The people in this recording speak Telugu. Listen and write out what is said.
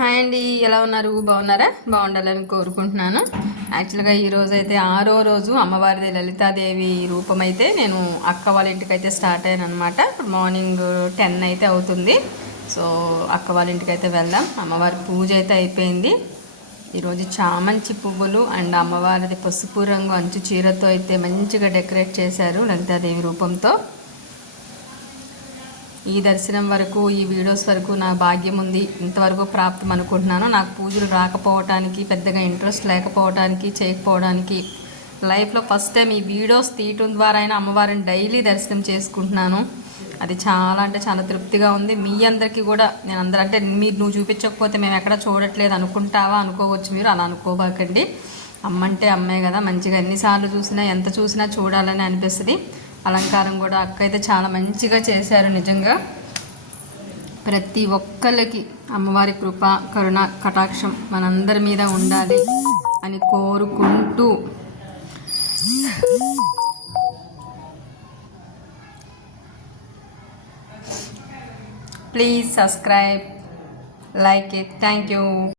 హాయ్ అండి ఎలా ఉన్నారు? బాగున్నారా? బాగుండాలని కోరుకుంటున్నాను. యాక్చువల్గా ఈరోజు అయితే ఆరో రోజు అమ్మవారిది లలితాదేవి రూపం అయితే నేను అక్క వాళ్ళ ఇంటికి అయితే స్టార్ట్ అయ్యాను అనమాట మార్నింగ్ టెన్ అయితే అవుతుంది. సో అక్క వాళ్ళ ఇంటికి అయితే వెళ్దాం. అమ్మవారి పూజ అయితే అయిపోయింది. ఈరోజు చామంతి పువ్వులు అండ్ అమ్మవారిది పసుపు రంగు అంచు చీరతో అయితే మంచిగా డెకరేట్ చేశారు లలితాదేవి రూపంతో. ఈ దర్శనం వరకు ఈ వీడియోస్ వరకు నా భాగ్యం ఉంది. ఇంతవరకు ప్రాప్తం అనుకుంటున్నాను. నాకు పూజలు రాకపోవటానికి పెద్దగా ఇంట్రెస్ట్ లేకపోవడానికి చేయకపోవడానికి. లైఫ్లో ఫస్ట్ టైం ఈ వీడియోస్ తీయటం ద్వారా అయినా అమ్మవారిని డైలీ దర్శనం చేసుకుంటున్నాను. అది చాలా అంటే చాలా తృప్తిగా ఉంది. మీ అందరికీ కూడా నేను అందరూ అంటే మీరు నువ్వు చూపించకపోతే మేము ఎక్కడ చూడట్లేదు అనుకుంటావా అనుకోవచ్చు మీరు అలా అనుకోబాకండి. అమ్మంటే అమ్మే కదా మంచిగా ఎన్నిసార్లు చూసినా ఎంత చూసినా చూడాలని అనిపిస్తుంది. అలంకారం కూడా అక్క అయితే చాలా మంచిగా చేశారు నిజంగా. ప్రతి ఒక్కళ్ళకి అమ్మవారి కృప కరుణ కటాక్షం మనందరి మీద ఉండాలి అని కోరుకుంటూ. Please subscribe like it. Thank you.